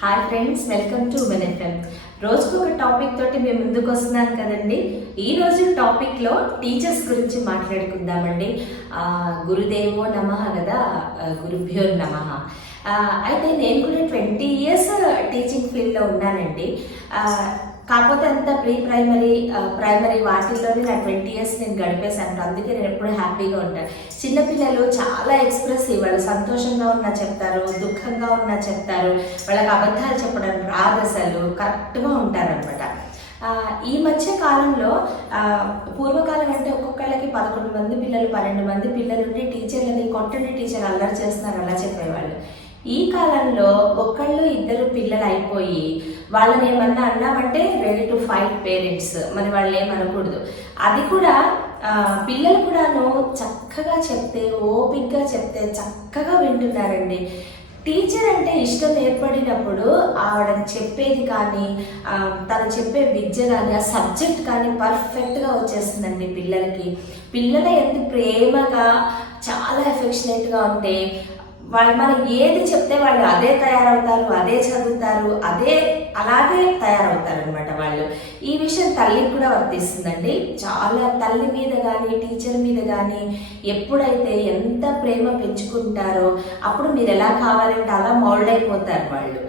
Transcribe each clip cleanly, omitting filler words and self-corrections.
Hi friends, welcome to women FM. రోజుకు ఒక topic తోటి మేము ముందుకు వస్తున్నాను కదండి. ఈ రోజు టాపిక్లో టీచర్స్ గురించి మాట్లాడుకుందామండి. గురుదేవో నమః కదా, గురుభ్యో నమః. అయితే నేను కూడా 20 years టీచింగ్ ఫీల్డ్లో ఉన్నానండి. కాకపోతే అంత ప్రైమరీ వాటిల్లోనే నా 20 years నేను గడిపేశాను. అందుకే నేను ఎప్పుడు హ్యాపీగా ఉంటాను. చిన్నపిల్లలు చాలా ఎక్స్ప్రెసివ్, వాళ్ళు సంతోషంగా ఉన్నా చెప్తారు, దుఃఖంగా ఉన్నా చెప్తారు, వాళ్ళకి అబద్ధాలు చెప్పడం రాదు, అసలు కరెక్ట్గా ఉంటారనమాట. ఈ మధ్య కాలంలో పూర్వకాలం అంటే ఒక్కొక్కళ్ళకి 11 మంది పిల్లలు 12 మంది పిల్లలుండి టీచర్లని కొట్టండి టీచర్ అల్లరి చేస్తున్నారు అలా చెప్పేవాళ్ళు. ఈ కాలంలో ఒకళ్ళు ఇద్దరు పిల్లలు అయిపోయి వాళ్ళని ఏమన్నా అన్నామంటే రెడీ టు ఫైట్ పేరెంట్స్, మరి వాళ్ళు ఏమనకూడదు. అది కూడా పిల్లలు కూడాను చక్కగా చెప్తే, ఓపికగా చెప్తే చక్కగా వింటున్నారండి. టీచర్ అంటే ఇష్టం ఏర్పడినప్పుడు ఆవిడ చెప్పేది కానీ తను చెప్పే విద్య కానీ ఆ సబ్జెక్ట్ కానీ పర్ఫెక్ట్గా వచ్చేస్తుందండి పిల్లలకి. పిల్లల ఎంత ప్రేమగా చాలా ఎఫెక్షనేట్గా ఉంటే వాళ్ళు మనం ఏది చెప్తే వాళ్ళు అదే తయారవుతారు, అదే చదువుతారు, అలాగే తయారవుతారు అనమాట వాళ్ళు. ఈ విషయం తల్లికి కూడా వర్తిస్తుందండి. చాలా తల్లి మీద కానీ టీచర్ మీద కానీ ఎప్పుడైతే ఎంత ప్రేమ పెంచుకుంటారో అప్పుడు మీరు ఎలా కావాలంటే అలా మౌల్డ్ అయిపోతారు వాళ్ళు.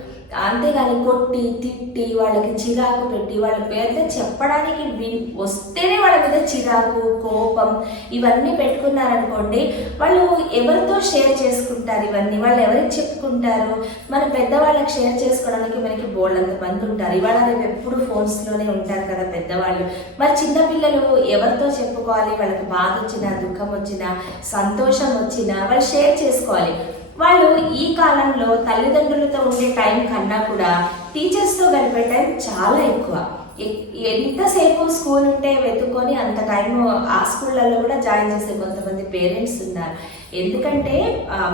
అంతేగాని కొట్టి తిట్టి వాళ్ళకి చిరాకు పెట్టి వాళ్ళ పేరుతో చెప్పడానికి వస్తేనే వాళ్ళ మీద చిరాకు కోపం ఇవన్నీ పెట్టుకున్నారనుకోండి, వాళ్ళు ఎవరితో షేర్ చేసుకుంటారు? ఇవన్నీ వాళ్ళు ఎవరికి చెప్పుకుంటారు? మన పెద్దవాళ్ళకి షేర్ చేసుకోవడానికి మనకి బోల్డంత మంది ఉంటారు. ఇవాళ రేపు ఎప్పుడు ఫోన్స్లోనే ఉంటారు కదా పెద్దవాళ్ళు. మరి చిన్నపిల్లలు ఎవరితో చెప్పుకోవాలి? వాళ్ళకి బాధ వచ్చినా, దుఃఖం వచ్చినా, సంతోషం వచ్చినా వాళ్ళు షేర్ చేసుకోవాలి. వాళ్ళు ఈ కాలంలో తల్లిదండ్రులతో ఉండే టైం కన్నా కూడా టీచర్స్తో గడిపే టైం చాలా ఎక్కువ. ఎంతసేపు స్కూల్ ఉంటే వెతుక్కొని అంత టైం ఆ స్కూళ్ళల్లో కూడా జాయిన్ చేసే కొంతమంది పేరెంట్స్ ఉన్నారు. ఎందుకంటే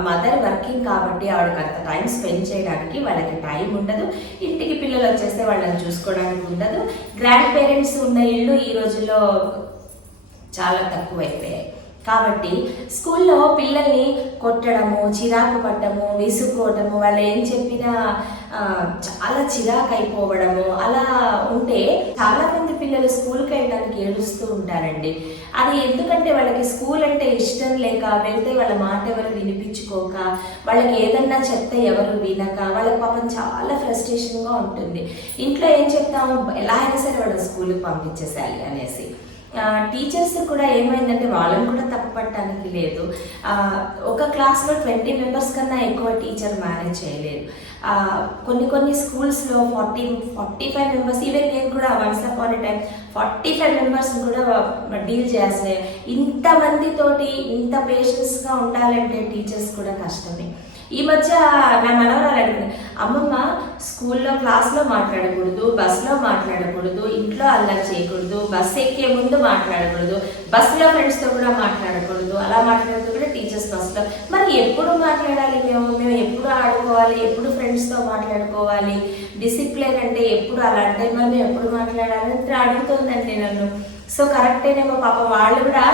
మదర్ వర్కింగ్ కాబట్టి ఆవిడకి అంత టైం స్పెండ్ చేయడానికి వాళ్ళకి టైం ఉండదు. ఇంటికి పిల్లలు వచ్చేస్తే వాళ్ళని చూసుకోవడానికి ఉండదు. గ్రాండ్ పేరెంట్స్ ఉన్న ఇళ్ళు ఈ రోజుల్లో చాలా తక్కువైపోయాయి. కాబట్టి స్కూల్లో పిల్లల్ని కొట్టడము, చిరాకు పట్టడము, విసుక్కోవడము, వాళ్ళు ఏం చెప్పినా చాలా చిరాకు అయిపోవడము అలా ఉంటే చాలామంది పిల్లలు స్కూల్కి వెళ్ళడానికి ఏడుస్తూ ఉంటారండి. అది ఎందుకంటే వాళ్ళకి స్కూల్ అంటే ఇష్టం లేక, వెళ్తే వాళ్ళ మాట ఎవరు వినిపించుకోక, వాళ్ళకి ఏదన్నా చెప్తే ఎవరు వినక, వాళ్ళకి పాపం చాలా ఫ్రస్ట్రేషన్గా ఉంటుంది. ఇంట్లో ఏం చెప్తాము, ఎలా అయినా సరే వాళ్ళ స్కూల్కి పంపించేసేయాలి అనేసి. టీచర్స్ కూడా ఏమైందంటే వాళ్ళని కూడా తప్పు పట్టడానికి లేదు. ఒక క్లాస్లో 20 members కన్నా ఎక్కువ టీచర్ మేనేజ్ చేయలేదు. కొన్ని స్కూల్స్లో 40-45 members, ఈవెన్ నేను కూడా once upon a time 45 members కూడా డీల్ చేయాల్సిన. ఇంతమందితోటి ఇంత పేషెన్స్గా ఉండాలంటే టీచర్స్ కూడా కష్టమే. ఈ మధ్య నా మనవరాలు అడిగింది, అమ్మమ్మ స్కూల్లో క్లాస్లో మాట్లాడకూడదు, బస్సులో మాట్లాడకూడదు, ఇంట్లో అల్లరి చేయకూడదు, బస్సు ఎక్కే ముందు మాట్లాడకూడదు, బస్సులో ఫ్రెండ్స్తో కూడా మాట్లాడకూడదు, అలా మాట్లాడుతూ కూడా టీచర్స్ బస్సులో. మరి ఎప్పుడు మాట్లాడాలి? మేము ఎప్పుడు ఆడుకోవాలి, ఎప్పుడు ఫ్రెండ్స్తో మాట్లాడుకోవాలి? డిసిప్లిన్ అంటే ఎప్పుడు అలా అంటే మరి మేము ఎప్పుడు మాట్లాడాలి అని అడుగుతుందండి నన్ను. సో కరెక్టేనేమో పాప. వాళ్ళు కూడా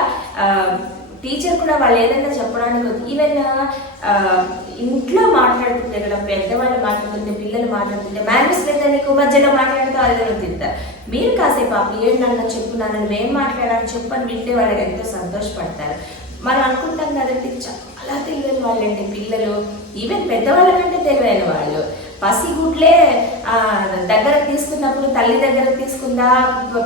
టీచర్ కూడా వాళ్ళు ఏదైనా చెప్పడానికి ఈవెన్ ఇంట్లో మాట్లాడుతుంటే కదా, పెద్దవాళ్ళు మాట్లాడుతుంటే, పిల్లలు మాట్లాడుతుంటే మేనేజ్ లేదా నీకు మధ్యలో మాట్లాడుతూ అదే తింటారు. మీరు కాసేపు పాప ఏంటన్నా చెప్పున్నానని మేము మాట్లాడాలని చెప్పని వింటే వాళ్ళకి ఎంతో సంతోషపడతారు. మనం అనుకుంటాం కదండి చాలా తెలివైన వాళ్ళండి పిల్లలు, ఈవెన్ పెద్దవాళ్ళ కంటే తెలివైన వాళ్ళు. పసిగుడ్లే దగ్గర తీసుకున్నప్పుడు తల్లి దగ్గర తీసుకుందా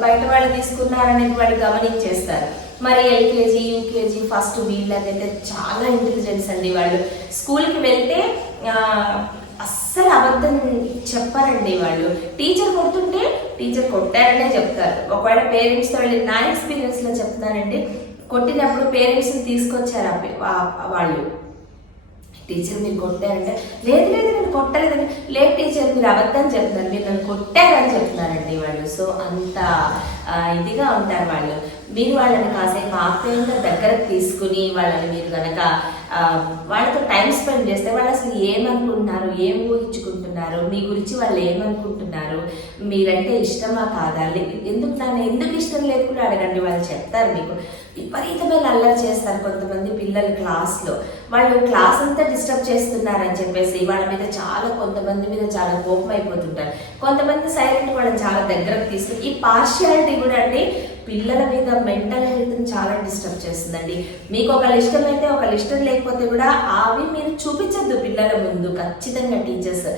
బయట వాళ్ళు తీసుకున్నారనేది వాళ్ళు గమనించేస్తారు. మరి ఎల్కేజీ, యూకేజీ, ఫస్ట్ వీళ్ళకైతే చాలా ఇంటెలిజెన్స్ అండి. వాళ్ళు స్కూల్కి వెళ్తే అస్సలు అబద్ధం చెప్పారండి వాళ్ళు. టీచర్ కొడుతుంటే టీచర్ కొట్టారనే చెప్తారు. ఒకవేళ పేరెంట్స్తో వెళ్ళి నా ఎక్స్పీరియన్స్లో చెప్తున్నానండి, కొట్టినప్పుడు పేరెంట్స్ని తీసుకొచ్చారు వాళ్ళు. టీచర్ మీరు కొట్టారంటే లేదు నేను కొట్టలేదండి. లేదు టీచర్ మీరు అబద్ధం చెప్తున్నారు, మీరు నన్ను కొట్టారని చెప్తున్నారండి వాళ్ళు. సో అంత ఇదిగా ఉంటారు వాళ్ళు. మీరు వాళ్ళని కాసేపు ఆప్యాయంగా దగ్గరకు తీసుకుని వాళ్ళని మీరు కనుక వాళ్ళతో టైం స్పెండ్ చేస్తే వాళ్ళు అసలు ఏమనుకుంటున్నారు, ఏం ఊహించుకుంటున్నారు, మీ గురించి వాళ్ళు ఏమనుకుంటున్నారు, మీరంటే ఇష్టమా కాదా, ఎందుకు ఇష్టం లేదు కూడా అడగండి, వాళ్ళు చెప్తారు మీకు. విపరీతమైన అల్లరి చేస్తారు కొంతమంది పిల్లలు క్లాస్లో. వాళ్ళు క్లాస్ అంతా డిస్టర్బ్ చేస్తున్నారని చెప్పేసి వాళ్ళ మీద కొంతమంది మీద చాలా కోపం అయిపోతుంటారు. కొంతమంది సైలెంట్ వాళ్ళని చాలా దగ్గరకు తీసుకుని, ఈ పార్షియాలిటీ కూడా అండి పిల్లల మీద మెంటల్ హెల్త్ని చాలా డిస్టర్బ్ చేస్తుందండి. మీకు ఒకళ్ళు ఇష్టమైతే ఒకళ్ళు ఇష్టం లేకపోతే కూడా అవి మీరు చూపించద్దు పిల్లల ముందు. ఖచ్చితంగా టీచర్స్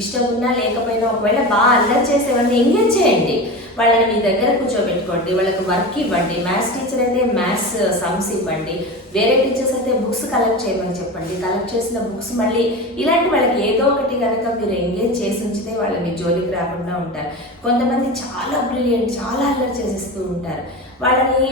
ఇష్టం ఉన్నా లేకపోయినా ఒకవేళ బాగా అల్లరి చేసేవాళ్ళని ఎంగేజ్ చేయండి, వాళ్ళని మీ దగ్గర కూర్చోబెట్టుకోండి, వాళ్ళకి వర్క్ ఇవ్వండి. మ్యాథ్స్ టీచర్ అయితే మ్యాథ్స్ సమ్స్ ఇవ్వండి, వేరే టీచర్స్ అయితే బుక్స్ కలెక్ట్ చేయమని చెప్పండి. కలెక్ట్ చేసిన బుక్స్ మళ్ళీ ఇలాంటి వాళ్ళకి ఏదో ఒకటి కనుక మీరు ఎంగేజ్ చేసి ఉంచితే వాళ్ళు మీ జోలికి రాకుండా ఉంటారు. కొంతమంది చాలా బ్రిలియంట్, చాలా అల్లరి చేసేస్తూ ఉంటారు. వాళ్ళని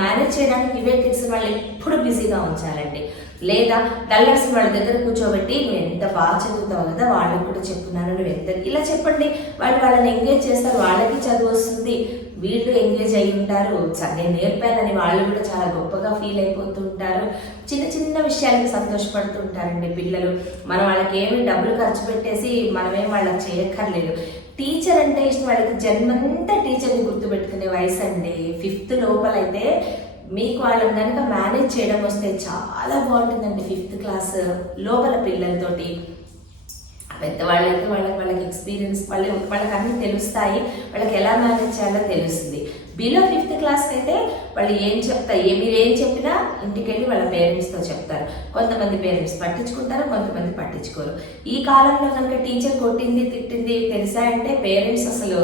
మేనేజ్ చేయడానికి ఇవే ట్రిక్స్. వాళ్ళు ఎప్పుడు బిజీగా ఉంచాలండి. లేదా డల్లర్స్ వాళ్ళ దగ్గర కూర్చోబెట్టి నువ్వు ఎంత బాగా చదువుతావు కదా వాళ్ళకి కూడా చెప్తున్నాను, నువ్వు ఎంత ఇలా చెప్పండి. వాళ్ళని ఎంగేజ్ చేస్తారు, వాళ్ళకి చదువు వస్తుంది, వీళ్ళు ఎంగేజ్ అయి ఉంటారు. నేను నేర్పానని వాళ్ళు కూడా చాలా గొప్పగా ఫీల్ అయిపోతూ ఉంటారు. చిన్న చిన్న విషయాలకు సంతోషపడుతూ ఉంటారండి పిల్లలు. మనం వాళ్ళకి ఏమి డబ్బులు ఖర్చు పెట్టేసి మనమేం వాళ్ళకి చేయక్కర్లేదు. టీచర్ అంటే ఇష్టం వాళ్ళకి. జన్మంతా టీచర్ని గుర్తుపెట్టుకునే వయసు అండి 5th లోపలైతే. మీకు వాళ్ళని కనుక మేనేజ్ చేయడం వస్తే చాలా బాగుంటుందండి 5th క్లాస్ లోపల పిల్లలతోటి. పెద్దవాళ్ళైతే వాళ్ళకి ఎక్స్పీరియన్స్, వాళ్ళకి అన్నీ తెలుస్తాయి, వాళ్ళకి ఎలా మేనేజ్ చేయాలో తెలుస్తుంది. బిలో 5th క్లాస్కి అయితే వాళ్ళు ఏం చెప్తారు, మీరు ఏం చెప్పినా ఇంటికి వెళ్ళి వాళ్ళ పేరెంట్స్తో చెప్తారు. కొంతమంది పేరెంట్స్ పట్టించుకుంటారు, కొంతమంది పట్టించుకోరు. ఈ కాలంలో కనుక టీచర్ కొట్టింది తిట్టింది తెలుసా అంటే పేరెంట్స్ అసలు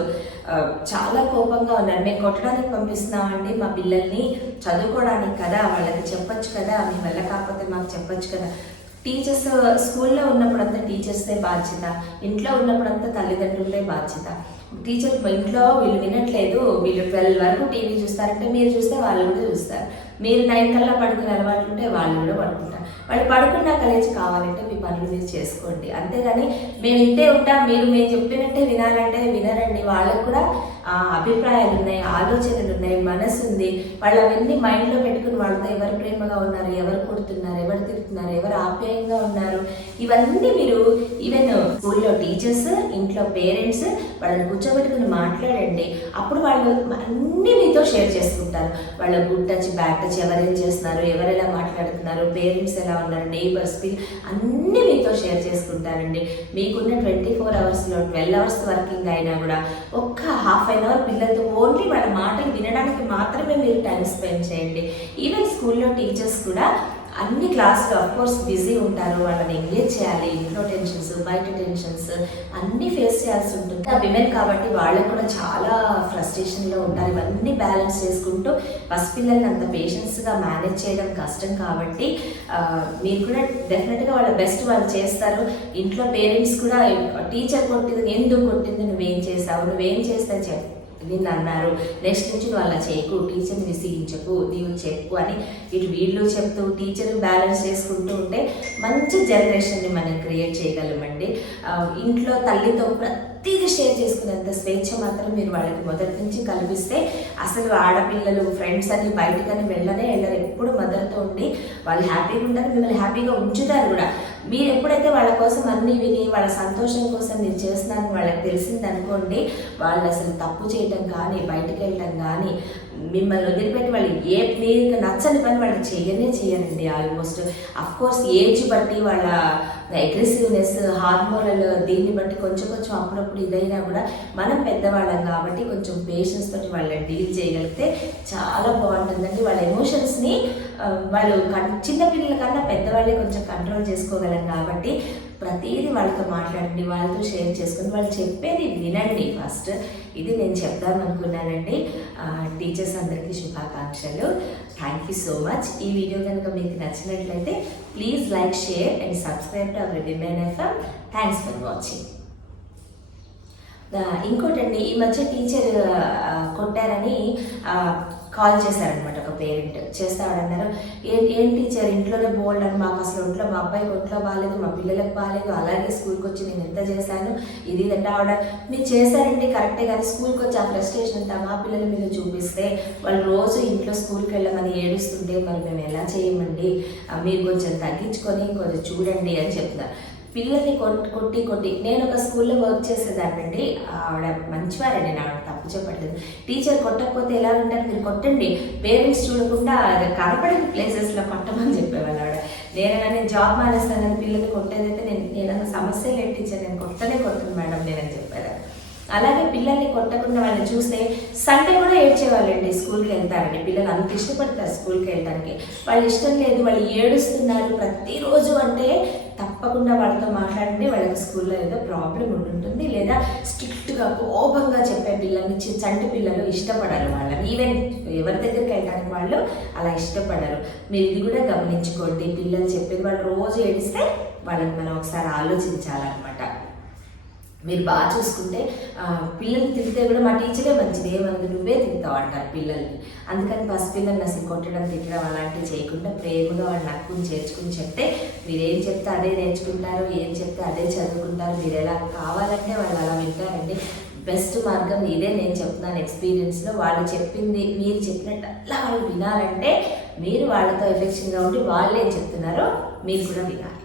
చాలా కోపంగా ఉన్నారు. మేము కొట్టడానికి పంపిస్తున్నామండి మా పిల్లల్ని, చదువుకోవడానికి కదా, వాళ్ళకి చెప్పొచ్చు కదా, మీ వల్ల కాకపోతే మాకు చెప్పొచ్చు కదా. టీచర్స్ స్కూల్లో ఉన్నప్పుడంతా టీచర్స్దే బాధ్యత, ఇంట్లో ఉన్నప్పుడంతా తల్లిదండ్రులదే బాధ్యత. టీచర్ ఇంట్లో వీళ్ళు వినట్లేదు, వీళ్ళు 12 వరకు టీవీ చూస్తారంటే మీరు చూస్తే వాళ్ళు కూడా చూస్తారు. మీరు 9 కల్లా పడుకునే అలవాటు ఉంటే వాళ్ళు కూడా పడుకుంటారు. వాళ్ళు పడుకున్నాక లేచి కావాలంటే మీ పనులు మీరు చేసుకోండి. అంతేగాని మేము ఇంతే ఉంటాం, మేము చెప్పినట్టే వినాలంటే వినరండి. వాళ్ళకు కూడా అభిప్రాయాలు ఉన్నాయి, ఆలోచనలు ఉన్నాయి, మనసు ఉంది. వాళ్ళు అవన్నీ మైండ్లో పెట్టుకుని వాళ్ళతో ఎవరు ప్రేమగా ఉన్నారు, ఎవరు కొడుతున్నారు, ఎవరు తిరుగుతున్నారు, ఎవరు ఆప్యాయంగా ఉన్నారు, ఇవన్నీ మీరు ఈవెన్ స్కూల్లో టీచర్స్, ఇంట్లో పేరెంట్స్ వాళ్ళని కూర్చోబెట్టుకుని మాట్లాడండి. అప్పుడు వాళ్ళు అన్నీ మీతో షేర్ చేసుకుంటారు. వాళ్ళ గుడ్ టచ్, బ్యాడ్ టచ్, ఎవరేం చేస్తున్నారు, ఎవరు ఎలా మాట్లాడుతున్నారు, పేరెంట్స్ ఎలా ఉన్నారు, నైబర్స్ అన్నీ మీతో షేర్ చేసుకుంటారండి. మీకున్న 24 అవర్స్లో 12 అవర్స్ వర్కింగ్ అయినా కూడా ఒక్క ½ అవర్ పిల్లలతో ఓన్లీ వాళ్ళ మాటలు వినడానికి మాత్రమే మీరు టైం స్పెండ్ చేయండి. ఈవెన్ స్కూల్లో టీచర్స్ కూడా అన్ని క్లాసులు అఫ్కోర్స్ బిజీ ఉంటారు, వాళ్ళని ఎంగేజ్ చేయాలి. ఇంట్లో టెన్షన్స్, బయట టెన్షన్స్ అన్నీ ఫేస్ చేయాల్సి ఉంటుంది. విమెన్ కాబట్టి వాళ్ళకు కూడా చాలా ఫ్రస్ట్రేషన్లో ఉంటారు. ఇవన్నీ బ్యాలెన్స్ చేసుకుంటూ పసిపిల్లల్ని అంత పేషెన్స్గా మేనేజ్ చేయడం కష్టం కాబట్టి మీరు కూడా డెఫినెట్గా వాళ్ళ బెస్ట్ వాళ్ళు చేస్తారు. ఇంట్లో పేరెంట్స్ కూడా టీచర్ కొట్టింది, ఎందుకు కొట్టింది, నువ్వేం చేస్తే నిన్ను అన్నారు, నెక్స్ట్ నుంచి నువ్వు అలా చేయకు, టీచర్ని విసిగించకు, నీవు చెప్పు అని ఇటు వీళ్ళు చెప్తూ టీచర్ బ్యాలెన్స్ చేసుకుంటూ ఉంటే మంచి జనరేషన్ని మనం క్రియేట్ చేయగలమండి. ఇంట్లో తల్లితో ప్రతిదీ షేర్ చేసుకునేంత స్వేచ్ఛ మాత్రం మీరు వాళ్ళకి మొదటి నుంచి కల్పిస్తే అసలు ఆడపిల్లలు ఫ్రెండ్స్ అని బయటకని వెళ్ళరు. ఎప్పుడు మదర్తో ఉండి వాళ్ళు హ్యాపీగా ఉంటారు, మిమ్మల్ని హ్యాపీగా ఉంచుతారు కూడా. మీరు ఎప్పుడైతే వాళ్ళ కోసం అన్నీ విని వాళ్ళ సంతోషం కోసం మీరు చేస్తున్నారని వాళ్ళకి తెలిసింది అనుకోండి, వాళ్ళు అసలు తప్పు చేయటం కానీ, బయటకు వెళ్ళటం కానీ, మిమ్మల్ని వదిలిపెట్టి వాళ్ళు మీకు నచ్చని పని వాళ్ళు చేయరండి. ఆల్మోస్ట్ అఫ్కోర్స్ ఏజ్ బట్టి వాళ్ళ అగ్రెసివ్నెస్, హార్మోనల్ దీన్ని బట్టి కొంచెం అప్పుడప్పుడు ఇదైనా కూడా మనం పెద్దవాళ్ళం కాబట్టి కొంచెం పేషెన్స్ తోటి వాళ్ళని డీల్ చేయగలిగితే చాలా బాగుంటుందండి. వాళ్ళ ఎమోషన్స్ని వాళ్ళు చిన్నపిల్లల కన్నా పెద్దవాళ్ళే కొంచెం కంట్రోల్ చేసుకోగలం కాబట్టి ప్రతిదీ వాళ్ళతో మాట్లాడండి, వాళ్ళతో షేర్ చేసుకుని వాళ్ళు చెప్పేది వినండి ఫస్ట్. ఇది నేను చెప్దాం అనుకున్నానండి. టీచర్స్ అందరికీ శుభాకాంక్షలు. Thank you so much. ఈ వీడియో కనుక మీకు నచ్చినట్లయితే please like, share and subscribe to our women FM. Thanks for watching. ఇంకోటండి, ఈ మధ్య టీచర్ కొట్టారని కాల్ చేశారనమాట ఒక పేరెంట్. చేస్తాడన్నారు, ఏం టీచర్ ఇంట్లోనే బోల్డ్ అని, మాకు అసలు ఒంట్లో, మా అబ్బాయికి ఒంట్లో బాగాలేదు, మా పిల్లలకు బాగాలేదు, అలాగే స్కూల్కి వచ్చి నేను ఎంత చేశాను, ఇది ఇదంటే ఆవిడ మీరు చేశారంటే కరెక్టే, కానీ స్కూల్కి వచ్చి ఆ ఫ్రస్ట్రేషన్ అంతా మా పిల్లల మీద చూపిస్తే వాళ్ళు రోజు ఇంట్లో స్కూల్కి వెళ్ళమని ఏడుస్తుంటే మరి మేము ఎలా చేయమండి, మీరు కొంచెం తగ్గించుకొని కొంచెం చూడండి అని చెప్తున్నారు. పిల్లల్ని కొట్టి నేను ఒక స్కూల్లో వర్క్ చేసేదాన్నండి. ఆవిడ మంచివారండి, నేను ఆవిడ తప్పు చెప్పట్లేదు. టీచర్ కొట్టకపోతే ఎలా ఉంటారు, మీరు కొట్టండి, పేరెంట్స్ చూడకుండా కనపడని ప్లేసెస్లో కొట్టమని చెప్పేవాళ్ళు ఆవిడ. నేను జాబ్ మానేస్తాను కానీ పిల్లల్ని కొట్టేదైతే నేనన్నా సమస్య లేదు టీచర్, నేను కొట్టను మేడం నేనని చెప్పాను. అలాగే పిల్లల్ని కొట్టకుండా వాళ్ళని చూస్తే సండే కూడా ఏడ్చేవాళ్ళండి. స్కూల్కి వెళ్తారండి పిల్లలు, అంత ఇష్టపడతారు స్కూల్కి వెళ్ళడానికి. వాళ్ళు ఇష్టం లేదు, వాళ్ళు ఏడుస్తున్నారు ప్రతిరోజు అంటే తప్పకుండా వాళ్ళతో మాట్లాడండి. వాళ్ళకి స్కూల్లో ఏదో ప్రాబ్లం ఉంటుంది, లేదా స్ట్రిక్ట్గా కోపంగా చెప్పే పిల్లల్ని, చంటి పిల్లలు ఇష్టపడరు వాళ్ళని, ఈవెన్ ఎవరి దగ్గరికి వెళ్ళడానికి వాళ్ళు అలా ఇష్టపడరు. మీరు ఇది కూడా గమనించుకోండి. పిల్లలు చెప్పేది వాళ్ళు రోజు ఏడిస్తే వాళ్ళని మనం ఒకసారి ఆలోచించాలన్నమాట. మీరు బాగా చూసుకుంటే పిల్లల్ని తిరిగితే కూడా మా టీచరే మంచిది, ఏమంది నువ్వే తింటావు అంటారు పిల్లల్ని. అందుకని ఫస్ట్ పిల్లల్ని అసలు కొట్టడం తిట్టడం అలాంటివి చేయకుండా ప్రేమగా వాళ్ళని నక్కుని చేర్చుకుని చెప్తే మీరేం చెప్తే అదే నేర్చుకుంటారు, ఏం చెప్తే అదే చదువుకుంటారు. మీరు ఎలా కావాలంటే వాళ్ళు అలా వింటారండి. బెస్ట్ మార్గం ఇదే, నేను చెప్తున్నాను ఎక్స్పీరియన్స్లో. వాళ్ళు చెప్పింది మీరు చెప్పినట్టు అలా వాళ్ళు వినాలంటే మీరు వాళ్ళతో ఎఫెక్షన్గా ఉండి వాళ్ళు ఏం చెప్తున్నారో మీరు కూడా వినాలి.